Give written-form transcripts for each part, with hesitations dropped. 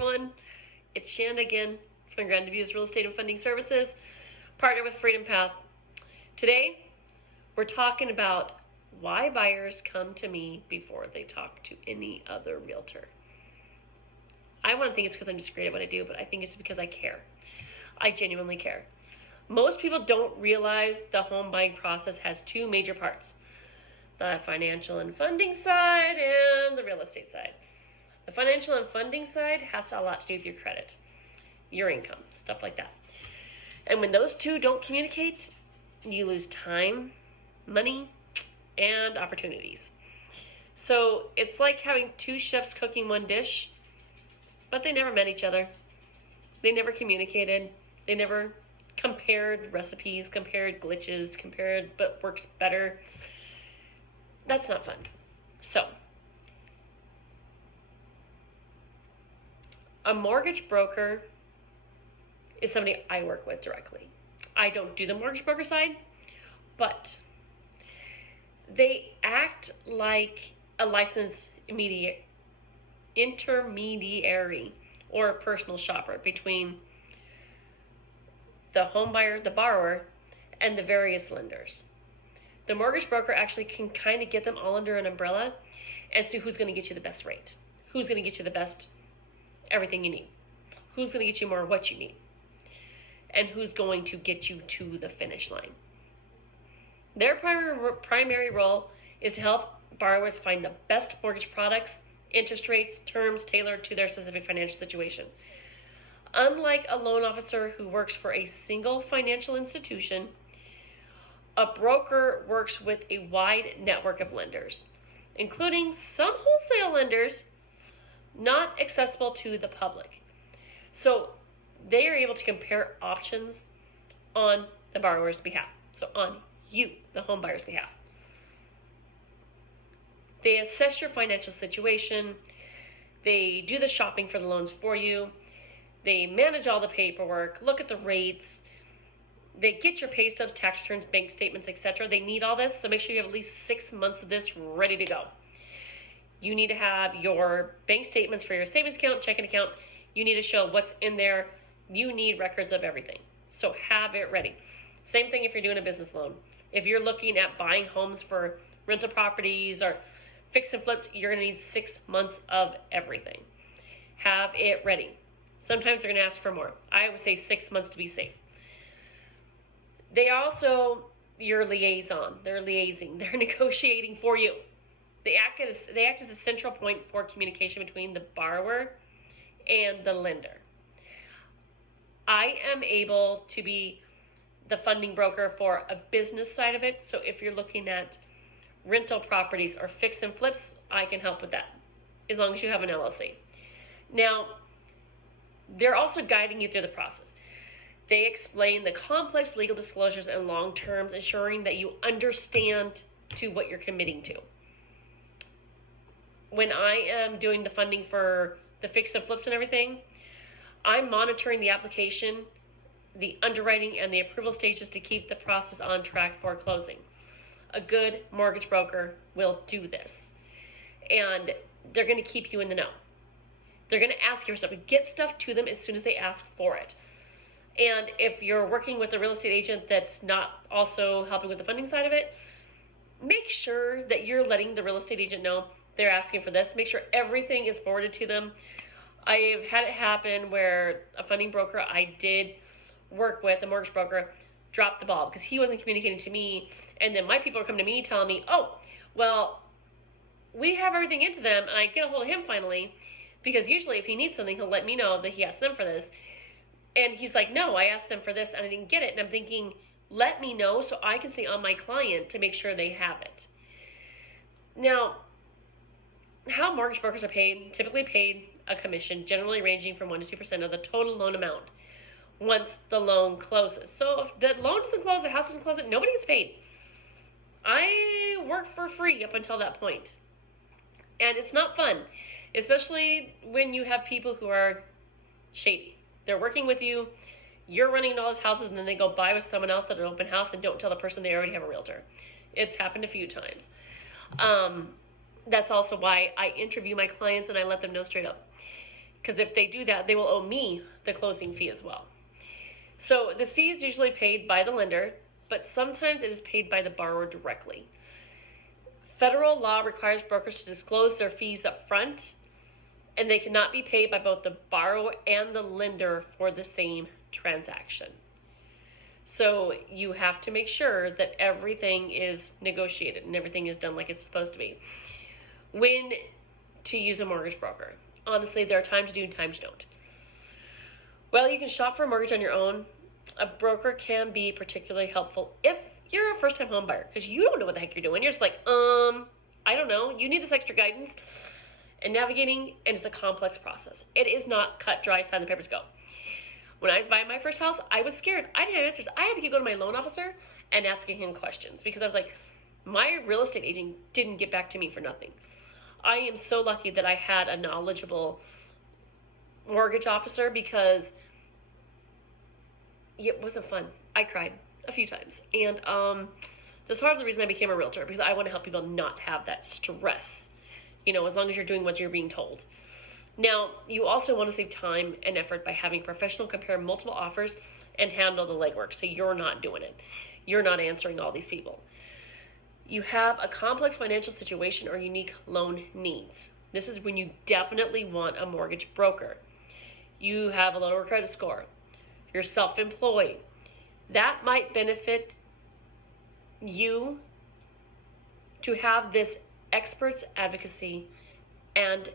everyone. It's Shannon again from Grand Views Real Estate and Funding Services, partner with Freedom Path. Today, we're talking about why buyers come to me before they talk to any other realtor. I want to think it's because I'm just great at what I do, but I think it's because I care. I genuinely care. Most people don't realize the home buying process has two major parts: the financial and funding side and the real estate side. The financial and funding side has a lot to do with your credit, your income, stuff like that. And when those two don't communicate, you lose time, money, and opportunities. So it's like having two chefs cooking one dish, but they never met each other. They never communicated. They never compared recipes, compared glitches, compared what works better. That's not fun. So, a mortgage broker is somebody I work with directly. I don't do the mortgage broker side, but they act like a licensed intermediary or a personal shopper between the home buyer, the borrower, and the various lenders. The mortgage broker actually can kind of get them all under an umbrella and see who's going to get you the best rate, who's going to get you the best everything you need, who's going to get you more of what you need, and who's going to get you to the finish line. Their primary role is to help borrowers find the best mortgage products, interest rates, terms tailored to their specific financial situation. Unlike a loan officer who works for a single financial institution, a broker works with a wide network of lenders, including some wholesale lenders not accessible to the public. So they are able to compare options on the borrower's behalf. So on you, the home buyer's behalf. They assess your financial situation. They do the shopping for the loans for you. They manage all the paperwork, look at the rates. They get your pay stubs, tax returns, bank statements, etc. They need all this, so make sure you have at least 6 months of this ready to go. You need to have your bank statements for your savings account, checking account. You need to show what's in there. You need records of everything. So have it ready. Same thing if you're doing a business loan. If you're looking at buying homes for rental properties or fix and flips, you're gonna need 6 months of everything. Have it ready. Sometimes they're gonna ask for more. I would say 6 months to be safe. They also, your liaison, they're liaising, they're negotiating for you. They act as a central point for communication between the borrower and the lender. I am able to be the funding broker for a business side of it. So if you're looking at rental properties or fix and flips, I can help with that, as long as you have an LLC. Now, they're also guiding you through the process. They explain the complex legal disclosures and long terms, ensuring that you understand to what you're committing to. When I am doing the funding for the fix and flips and everything, I'm monitoring the application, the underwriting, and the approval stages to keep the process on track for closing. A good mortgage broker will do this, and they're going to keep you in the know. They're going to ask you for stuff. Get stuff to them as soon as they ask for it. And if you're working with a real estate agent that's not also helping with the funding side of it, make sure that you're letting the real estate agent know they're asking for this. Make sure everything is forwarded to them. I've had it happen where a funding broker I did work with, a mortgage broker, dropped the ball because he wasn't communicating to me, and then my people are coming to me telling me, oh, well, we have everything into them, and I get a hold of him finally, because usually if he needs something, he'll let me know that he asked them for this. And he's like, no, I asked them for this and I didn't get it. And I'm thinking, let me know so I can stay on my client to make sure they have it. Now, how mortgage brokers are paid, typically paid a commission, generally ranging from 1 to 2% of the total loan amount once the loan closes. So if the loan doesn't close, the house doesn't close, nobody gets paid. I work for free up until that point. And it's not fun, especially when you have people who are shady. They're working with you, you're running all those houses, and then they go buy with someone else at an open house and don't tell the person they already have a realtor. It's happened a few times. That's also why I interview my clients and I let them know straight up. Because if they do that, they will owe me the closing fee as well. So this fee is usually paid by the lender, but sometimes it is paid by the borrower directly. Federal law requires brokers to disclose their fees up front, and they cannot be paid by both the borrower and the lender for the same transaction. So you have to make sure that everything is negotiated and everything is done like it's supposed to be. When to use a mortgage broker? Honestly, there are times you do and times you don't. Well, you can shop for a mortgage on your own. A broker can be particularly helpful if you're a first-time home buyer, because you don't know what the heck you're doing. You're just like, I don't know. You need this extra guidance and navigating, and it's a complex process. It is not cut, dry, sign the papers, go. When I was buying my first house, I was scared. I didn't have answers. I had to keep going to my loan officer and asking him questions because I was like, my real estate agent didn't get back to me for nothing. I am so lucky that I had a knowledgeable mortgage officer because it wasn't fun. I cried a few times. And that's part of the reason I became a realtor, because I want to help people not have that stress, as long as you're doing what you're being told. Now, you also want to save time and effort by having a professional compare multiple offers and handle the legwork, so you're not doing it. You're not answering all these people. You have a complex financial situation or unique loan needs. This is when you definitely want a mortgage broker. You have a lower credit score. You're self-employed. That might benefit you to have this experts advocacy and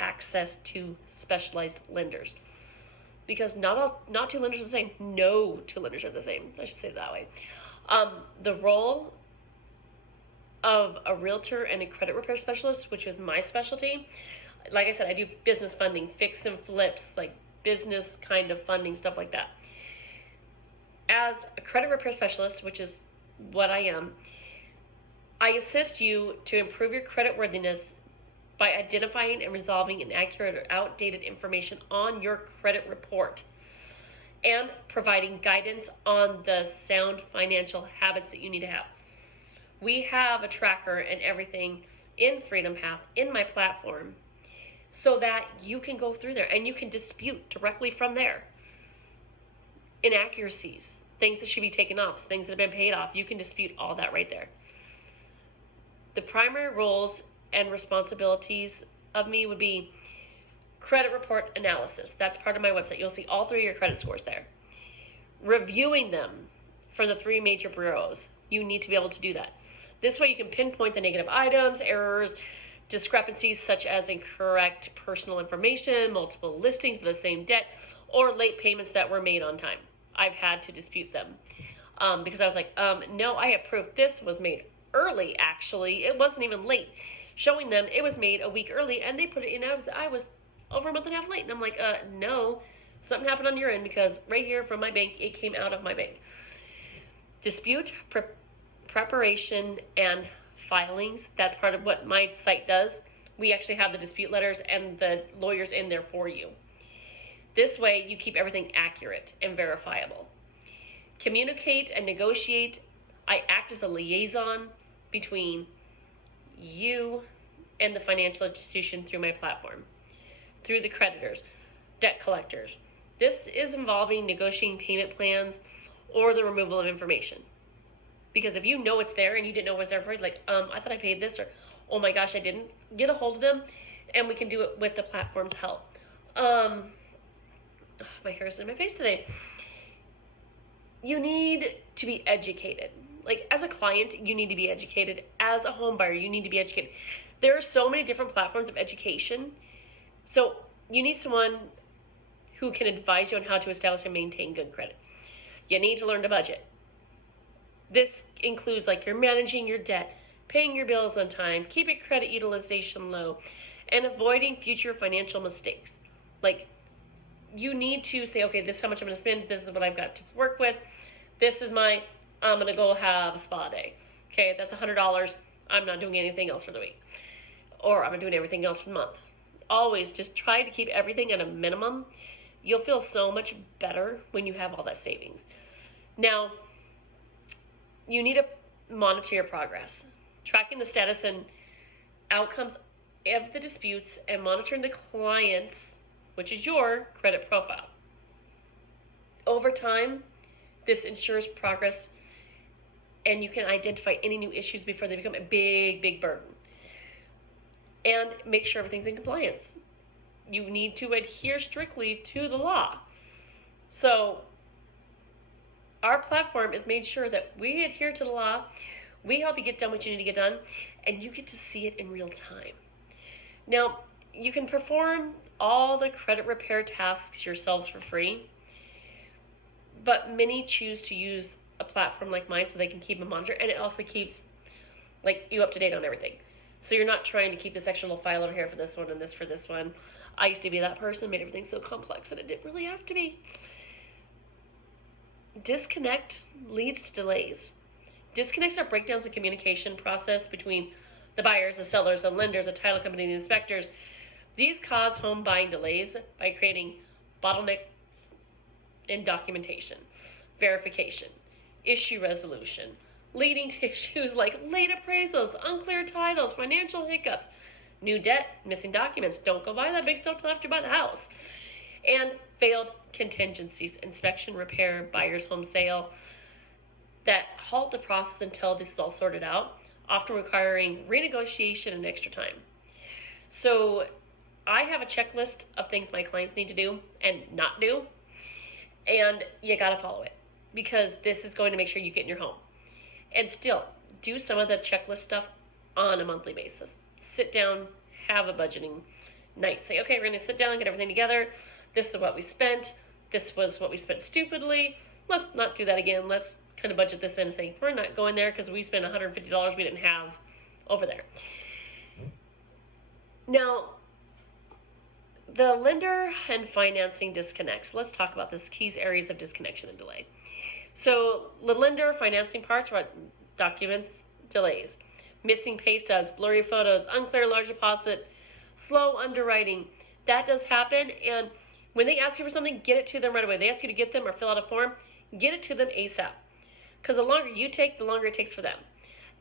access to specialized lenders, because not two lenders are the same. No two lenders are the same. I should say it that way. The role of a realtor and a credit repair specialist, which is my specialty, like I said, I do business funding, fix and flips, like business kind of funding, stuff like that. As a credit repair specialist, which is what I am, I assist you to improve your credit worthiness by identifying and resolving inaccurate or outdated information on your credit report and providing guidance on the sound financial habits that you need to have. We have a tracker and everything in Freedom Path in my platform so that you can go through there and you can dispute directly from there. Inaccuracies, things that should be taken off, things that have been paid off, you can dispute all that right there. The primary roles and responsibilities of me would be credit report analysis. That's part of my website. You'll see all three of your credit scores there. Reviewing them for the three major bureaus. You need to be able to do that. This way you can pinpoint the negative items, errors, discrepancies such as incorrect personal information, multiple listings of the same debt, or late payments that were made on time. I've had to dispute them because I was like, no, I have proof this was made early, actually. It wasn't even late. Showing them it was made a week early, and they put it in. I was over a month and a half late, and I'm like, no, something happened on your end, because right here from my bank, it came out of my bank. Dispute preparation and filings. That's part of what my site does. We actually have the dispute letters and the lawyers in there for you. This way, you keep everything accurate and verifiable. Communicate and negotiate. I act as a liaison between you and the financial institution through my platform, through the creditors, debt collectors. This is involving negotiating payment plans or the removal of information. Because if you know it's there and you didn't know it was there for you, like, I thought I paid this, or, oh my gosh, I didn't, get a hold of them, and we can do it with the platform's help. My hair is in my face today. You need to be educated. Like, as a client, you need to be educated. As a home buyer, you need to be educated. There are so many different platforms of education. So you need someone who can advise you on how to establish and maintain good credit. You need to learn to budget. This includes, like, you're managing your debt, paying your bills on time, keeping credit utilization low, and avoiding future financial mistakes. Like, you need to say, okay, this is how much I'm going to spend. This is what I've got to work with. This is I'm going to go have a spa day. Okay, that's $100. I'm not doing anything else for the week. Or I'm not doing everything else for the month. Always just try to keep everything at a minimum. You'll feel so much better when you have all that savings. Now, you need to monitor your progress. Tracking the status and outcomes of the disputes and monitoring the client's which is your credit profile. Over time, this ensures progress, and you can identify any new issues before they become a big burden. And make sure everything's in compliance. You need to adhere strictly to the law. So our platform is made sure that we adhere to the law, we help you get done what you need to get done, and you get to see it in real time. Now, you can perform all the credit repair tasks yourselves for free, but many choose to use a platform like mine so they can keep a monitor, and it also keeps you up to date on everything. So you're not trying to keep this extra little file over here for this one and this for this one. I used to be that person, made everything so complex, and it didn't really have to be. Disconnect leads to delays. Disconnects are breakdowns in communication process between the buyers, the sellers, the lenders, the title company, the inspectors. These cause home buying delays by creating bottlenecks in documentation, verification, issue resolution, leading to issues like late appraisals, unclear titles, financial hiccups, new debt, missing documents. Don't go buy that big stuff till after you buy the house. And failed contingencies, inspection, repair, buyer's home sale, that halt the process until this is all sorted out, often requiring renegotiation and extra time. So I have a checklist of things my clients need to do and not do, and you gotta follow it, because this is going to make sure you get in your home. And still, do some of the checklist stuff on a monthly basis. Sit down, have a budgeting night. Say, okay, we're gonna sit down and get everything together. This is what we spent. This was what we spent stupidly. Let's not do that again. Let's kind of budget this in and say, we're not going there because we spent $150 we didn't have over there. Now, the lender and financing disconnects. Let's talk about this keys areas of disconnection and delay. So the lender financing parts are documents delays, missing pay stubs, blurry photos, unclear large deposit, slow underwriting. That does happen, and when they ask you for something, get it to them right away. They ask you to get them or fill out a form, get it to them ASAP. Because the longer you take, the longer it takes for them.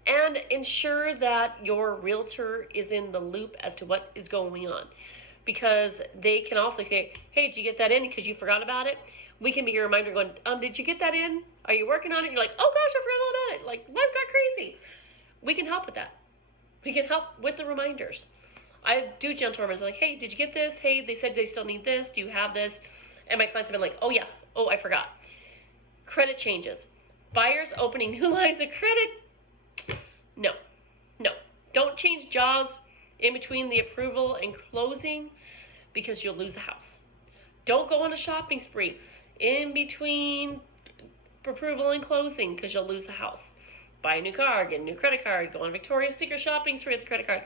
And ensure that your realtor is in the loop as to what is going on. Because they can also say, hey, did you get that in because you forgot about it? We can be your reminder going, did you get that in? Are you working on it? You're like, oh gosh, I forgot all about it. Like, life got crazy. We can help with that. We can help with the reminders. I do gentle reminders like, hey, did you get this? Hey, they said they still need this. Do you have this? And my clients have been like, oh yeah, oh, I forgot. Credit changes. Buyers opening new lines of credit. No. Don't change jobs in between the approval and closing because you'll lose the house. Don't go on a shopping spree in between approval and closing because you'll lose the house. Buy a new car, get a new credit card, go on Victoria's Secret shopping spree with the credit card.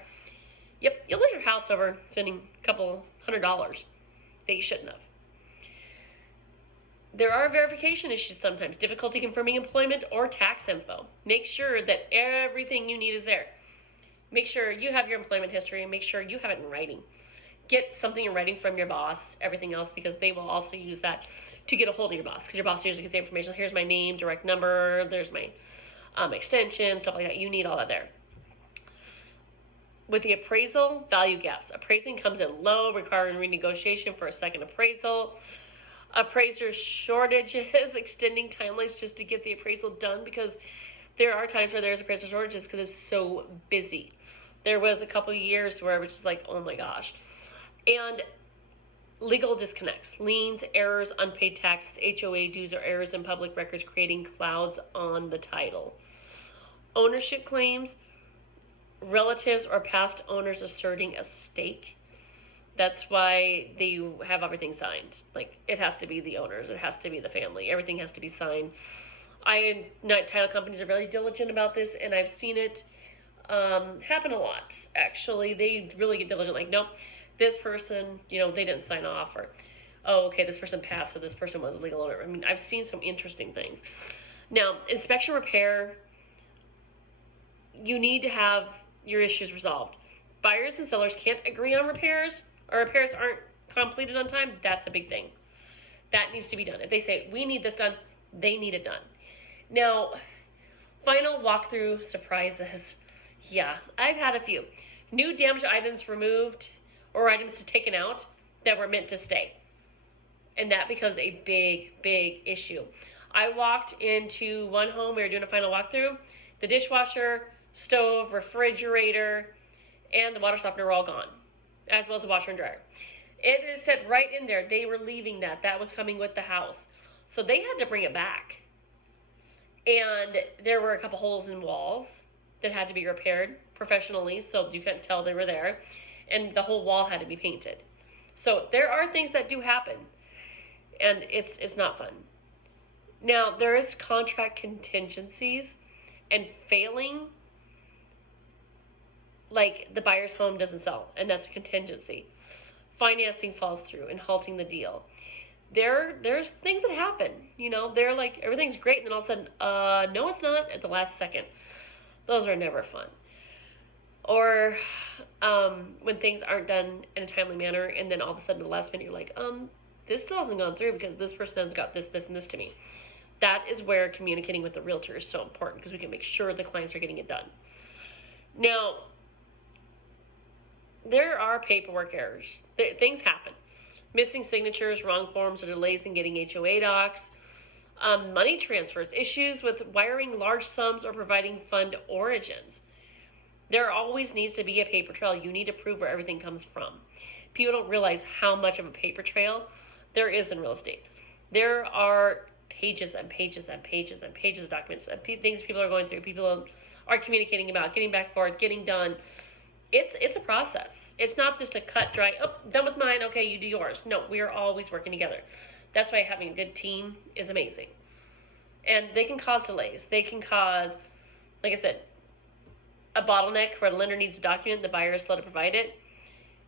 Yep, you'll lose your house over spending a couple $100 that you shouldn't have. There are verification issues sometimes, difficulty confirming employment or tax info. Make sure that everything you need is there. Make sure you have your employment history and make sure you have it in writing. Get something in writing from your boss, everything else, because they will also use that to get a hold of your boss, because your boss usually gets the information. Here's my name, direct number, there's my extension, stuff like that. You need all that there. With the appraisal, value gaps. Appraising comes in low, requiring renegotiation for a second appraisal. Appraiser shortages, extending timelines just to get the appraisal done, because there are times where there's appraiser shortages because it's so busy. There was a couple of years where it was just like, oh my gosh. And legal disconnects, liens, errors, unpaid taxes, HOA dues, or errors in public records, creating clouds on the title. Ownership claims, relatives or past owners asserting a stake. That's why they have everything signed. Like, it has to be the owners, it has to be the family, everything has to be signed. Title companies are very diligent about this, and I've seen it happen a lot. Actually, they really get diligent. Like, nope, this person, they didn't sign off, or, oh, okay, this person passed, so this person was a legal owner. I mean, I've seen some interesting things. Now, inspection repair, you need to have your issues resolved. Buyers and sellers can't agree on repairs, or repairs aren't completed on time. That's a big thing. That needs to be done. If they say, we need this done, they need it done. Now, final walkthrough surprises. Yeah, I've had a few. New damaged items removed or items taken out. that were meant to stay. And that becomes a big, big issue. I walked into one home, we were doing a final walkthrough. The dishwasher, stove, refrigerator, and the water softener were all gone, as well as the washer and dryer. It said right in there, they were leaving that. That was coming with the house. So they had to bring it back. And there were a couple holes in walls that had to be repaired professionally, so you couldn't tell they were there. And the whole wall had to be painted. So there are things that do happen, and it's not fun. Now, there is contract contingencies, and failing, like the buyer's home doesn't sell, and that's a contingency. Financing falls through and halting the deal. There's things that happen, you know, they're like, everything's great, and then all of a sudden, no it's not, at the last second. Those are never fun. Or when things aren't done in a timely manner, and then all of a sudden, at the last minute, you're like, this still hasn't gone through because this person has got this, this, and this to me. That is where communicating with the realtor is so important, because we can make sure the clients are getting it done. Now, there are paperwork errors. Things happen. Missing signatures, wrong forms, or delays in getting HOA docs, money transfers, issues with wiring large sums or providing fund origins. There always needs to be a paper trail. You need to prove where everything comes from. People don't realize how much of a paper trail there is in real estate. There are pages and pages and pages and pages of documents and things people are going through. People are communicating about, getting back forth, getting done. It's a process. It's not just a cut, dry, oh, done with mine, okay, you do yours. No, we are always working together. That's why having a good team is amazing. And they can cause delays. They can cause, like I said, a bottleneck where the lender needs a document, the buyer is slow to provide it.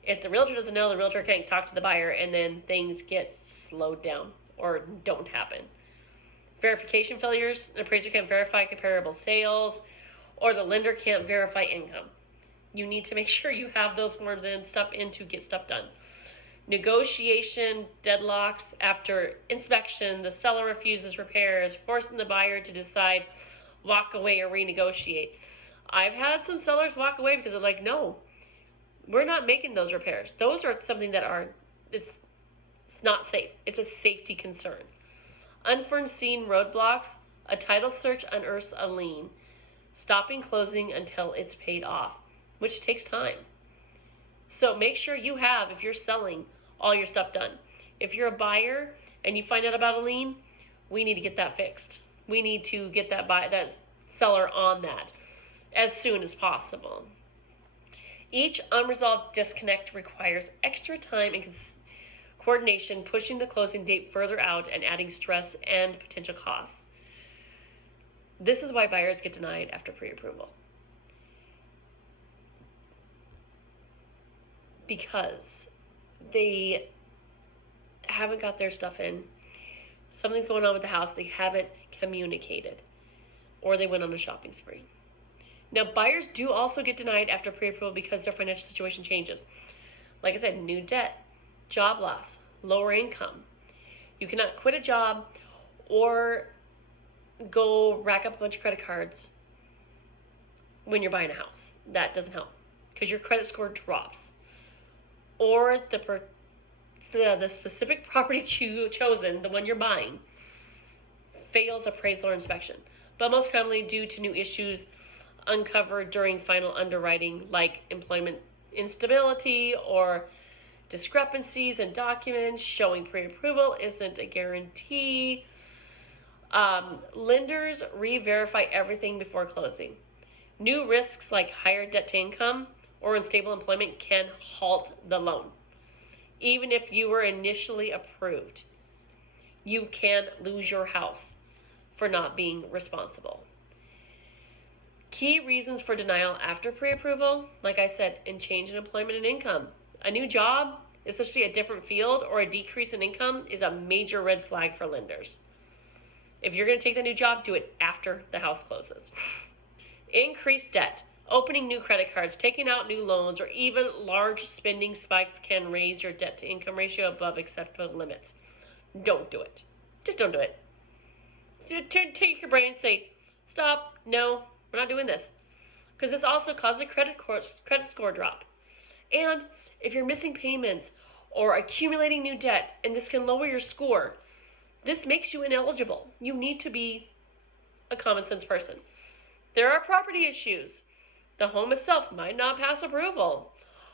If the realtor doesn't know, the realtor can't talk to the buyer, and then things get slowed down or don't happen. Verification failures, an appraiser can't verify comparable sales, or the lender can't verify income. You need to make sure you have those forms and stuff in to get stuff done. Negotiation deadlocks after inspection, the seller refuses repairs, forcing the buyer to decide, walk away or renegotiate. I've had some sellers walk away because they're like, no, we're not making those repairs. Those are something that it's not safe. It's a safety concern. Unforeseen roadblocks, a title search unearths a lien, stopping closing until it's paid off, which takes time. So make sure you have, if you're selling, all your stuff done. If you're a buyer and you find out about a lien, we need to get that fixed. We need to get that seller on that as soon as possible. Each unresolved disconnect requires extra time and coordination, pushing the closing date further out and adding stress and potential costs. This is why buyers get denied after pre-approval. Because they haven't got their stuff in. Something's going on with the house they haven't communicated, or they went on a shopping spree. Now, buyers do also get denied after pre-approval because their financial situation changes. Like I said, new debt, job loss, lower income. You cannot quit a job or go rack up a bunch of credit cards when you're buying a house. That doesn't help because your credit score drops. Or the specific property chosen, the one you're buying, fails appraisal or inspection. But most commonly due to new issues uncovered during final underwriting, like employment instability or discrepancies in documents showing pre-approval isn't a guarantee. Lenders re-verify everything before closing. New risks like higher debt to income or unstable employment can halt the loan. Even if you were initially approved, you can lose your house for not being responsible. Key reasons for denial after pre-approval, like I said, in change in employment and income. A new job, especially a different field, or a decrease in income is a major red flag for lenders. If you're going to take the new job, do it after the house closes. Increased debt, opening new credit cards, taking out new loans, or even large spending spikes can raise your debt to income ratio above acceptable limits. Don't do it. Just don't do it. Take your brain and say, stop, no, we're not doing this. Because this also causes a credit score drop. And if you're missing payments or accumulating new debt, and this can lower your score. This makes you ineligible. You need to be a common sense person. There are property issues. The home itself might not pass approval.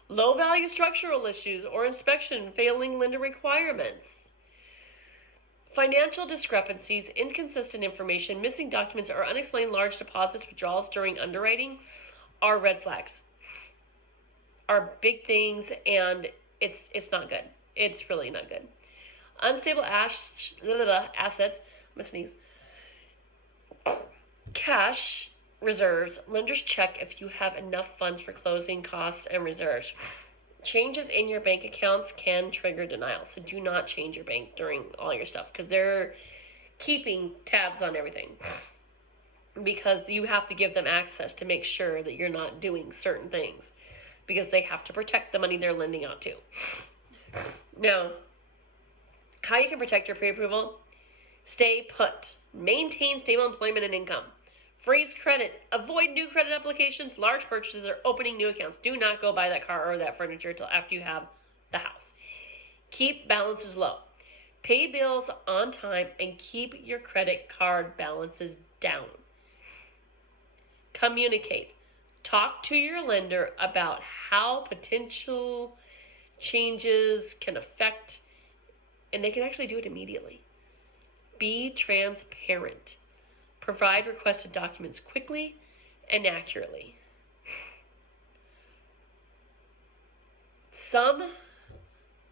Low value structural issues or inspection failing lender requirements. Financial discrepancies, inconsistent information, missing documents, or unexplained large deposits, withdrawals during underwriting are red flags. Are big things, and it's not good. It's really not good. Unstable assets, I'm gonna sneeze. Cash reserves. Lenders check if you have enough funds for closing costs and reserves. Changes in your bank accounts can trigger denial, so do not change your bank during all your stuff, because they're keeping tabs on everything, because you have to give them access to make sure that you're not doing certain things, because they have to protect the money they're lending out to. Now, how you can protect your pre-approval? Stay put. Maintain stable employment and income. Freeze credit. Avoid new credit applications, large purchases, or opening new accounts. Do not go buy that car or that furniture until after you have the house. Keep balances low. Pay bills on time and keep your credit card balances down. Communicate. Talk to your lender about how potential changes can affect, and they can actually do it immediately. Be transparent. Provide requested documents quickly and accurately. Some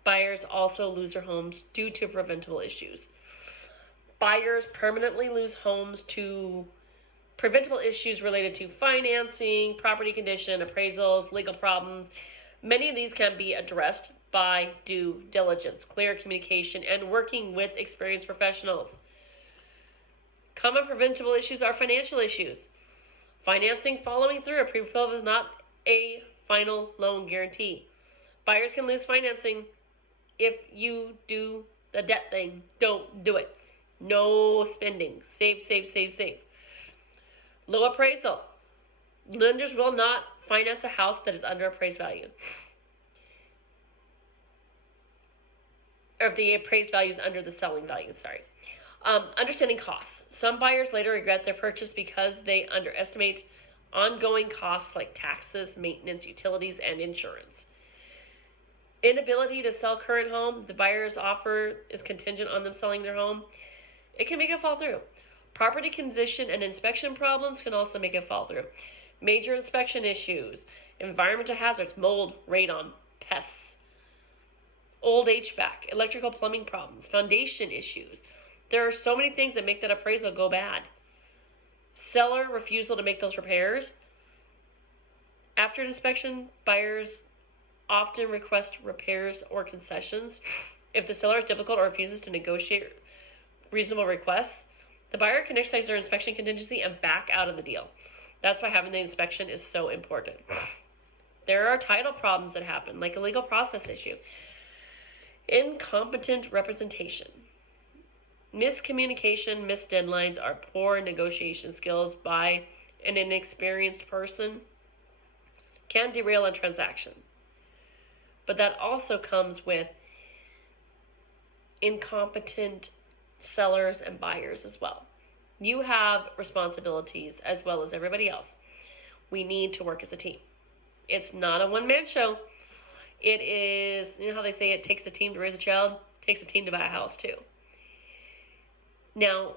buyers also lose their homes due to preventable issues. Buyers permanently lose homes to preventable issues related to financing, property condition, appraisals, legal problems. Many of these can be addressed by due diligence, clear communication, and working with experienced professionals. Common preventable issues are financial issues. Financing following through a pre-approval is not a final loan guarantee. Buyers can lose financing if you do the debt thing. Don't do it. No spending. Save, save, save, save. Low appraisal. Lenders will not finance a house that is under appraised value. Or if the appraised value is under the selling value, sorry. Understanding costs. Some buyers later regret their purchase because they underestimate ongoing costs like taxes, maintenance, utilities, and insurance. Inability to sell current home. The buyer's offer is contingent on them selling their home. It can make it fall through. Property condition and inspection problems can also make it fall through. Major inspection issues, environmental hazards, mold, radon, pests, old HVAC, electrical plumbing problems, foundation issues. There are so many things that make that appraisal go bad. Seller refusal to make those repairs. After an inspection, buyers often request repairs or concessions. If the seller is difficult or refuses to negotiate reasonable requests, the buyer can exercise their inspection contingency and back out of the deal. That's why having the inspection is so important. There are title problems that happen, like a legal process issue. Incompetent representation. Miscommunication, missed deadlines, or poor negotiation skills by an inexperienced person can derail a transaction. But that also comes with incompetent sellers and buyers as well. You have responsibilities as well as everybody else. We need to work as a team. It's not a one-man show. It is, you know how they say it takes a team to raise a child? It takes a team to buy a house too. Now,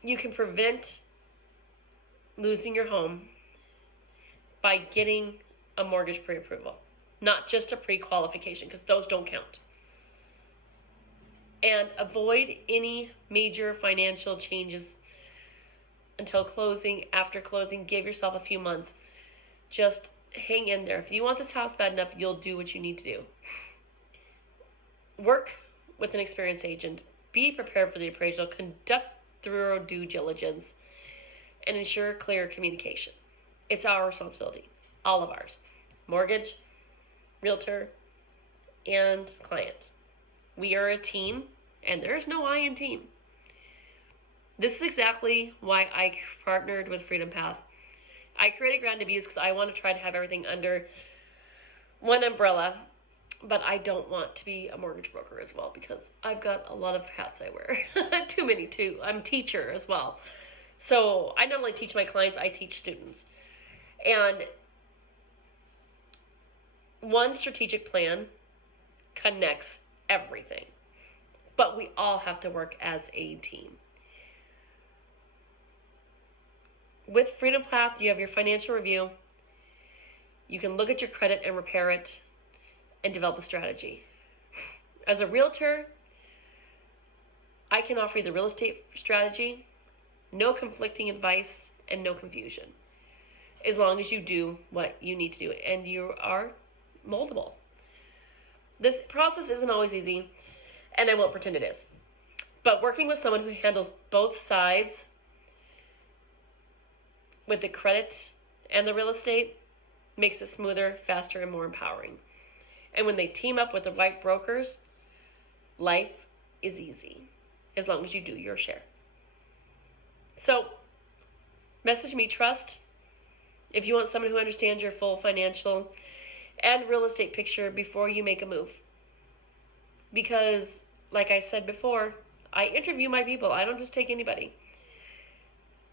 you can prevent losing your home by getting a mortgage pre-approval, not just a pre-qualification, because those don't count. And avoid any major financial changes until closing. After closing, give yourself a few months. Just hang in there. If you want this house bad enough, you'll do what you need to do. Work with an experienced agent. Be prepared for the appraisal. Conduct thorough due diligence and ensure clear communication. It's our responsibility, all of ours. Mortgage, realtor, and client. We are a team, and there is no I in team. This is exactly why I partnered with Freedom Path. I created Grand Abuse because I want to try to have everything under one umbrella. But I don't want to be a mortgage broker as well because I've got a lot of hats I wear. Too many, too. I'm a teacher as well. So I not only teach my clients, I teach students. And one strategic plan connects everything. But we all have to work as a team. With Freedom Path, you have your financial review. You can look at your credit and repair it and develop a strategy. As a realtor, I can offer you the real estate strategy, no conflicting advice, and no confusion, as long as you do what you need to do and you are moldable. This process isn't always easy, and I won't pretend it is. But working with someone who handles both sides with the credit and the real estate makes it smoother, faster, and more empowering. And when they team up with the right brokers, life is easy, as long as you do your share. So, message me trust if you want someone who understands your full financial and real estate picture before you make a move. Because, like I said before, I interview my people. I don't just take anybody.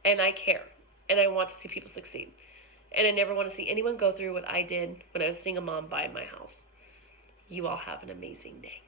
And I care. And I want to see people succeed. And I never want to see anyone go through what I did when I was a single mom buying my house. You all have an amazing day.